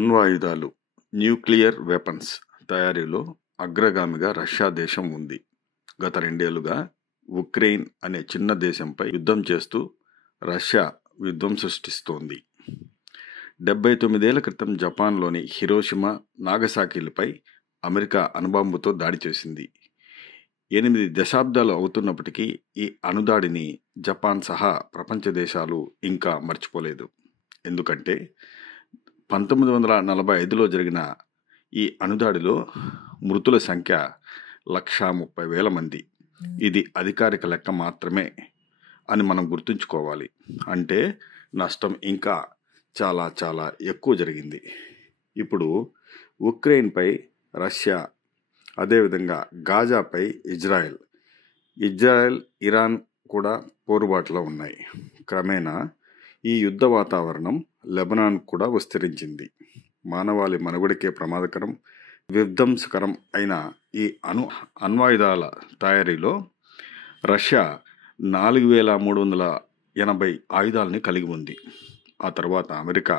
అణ్వాయుధాలు nuclear weapons తయారీలో అగ్రగామిగా Russia దేశం ఉంది. గత 2 ఏళ్లుగా ఉక్రెయిన్ అనే చిన్న దేశంపై యుద్ధం చేస్తూ రష్యా యుద్ధం సృష్టిస్తోంది. 79 ఏళ్ల క్రితం జపాన్లోని హిరోషిమా, నాగసాకిలపై అమెరికా అణుబాంబుతో దాడి చేసింది. 8 దశాబ్దాలు అవుతున్నప్పటికీ ఈ అణుదాడిని జపాన్ సహా ప్రపంచ దేశాలు ఇంకా మర్చిపోలేదు. ఎందుకంటే 1945లో జరిగిన ఈ అణుదాడిలో మృతుల సంఖ్య 130,000 మంది. ఇది అధికారిక లెక్క మాత్రమే అని మనం గుర్తుంచుకోవాలి. అంటే నష్టం ఇంకా చాలా చాలా ఎక్కువ జరిగింది. ఇప్పుడు ఉక్రెయిన్పై రష్యా, అదేవిధంగా గాజాపై ఇజ్రాయెల్, ఇరాన్ కూడా పోరుబాటులో ఉన్నాయి. క్రమేణా ఈ యుద్ధ వాతావరణం లెబనాన్ కూడా విస్తరించింది. మానవాళి మనుగడకే ప్రమాదకరం, విధ్వంసకరం అయిన ఈ అణ్వాయుధాల తయారీలో రష్యా 4,380 ఆయుధాలని కలిగి ఉంది. ఆ తర్వాత America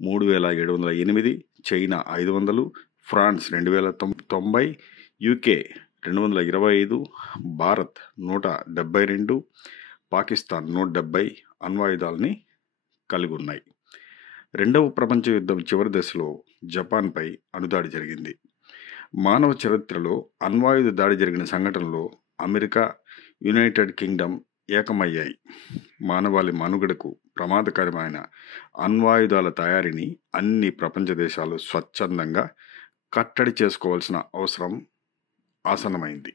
3,708, China 500, France 2,090, UK 225, Bharat 172, Pakistan 170 అణ్వాయుధాలని కలిగి ఉన్నాయి. రెండవ ప్రపంచ యుద్ధం చివరి దశలో జపాన్పై అణుదాడి జరిగింది. మానవ చరిత్రలో అణ్వాయుధ దాడి జరిగిన సంఘటనలో అమెరికా, యునైటెడ్ కింగ్డమ్ ఏకమయ్యాయి. మానవాళి మనుగడకు ప్రమాదకరమైన అణ్వాయుధాల తయారీని అన్ని ప్రపంచ దేశాలు స్వచ్ఛందంగా కట్టడి చేసుకోవాల్సిన అవసరం ఆసన్నమైంది.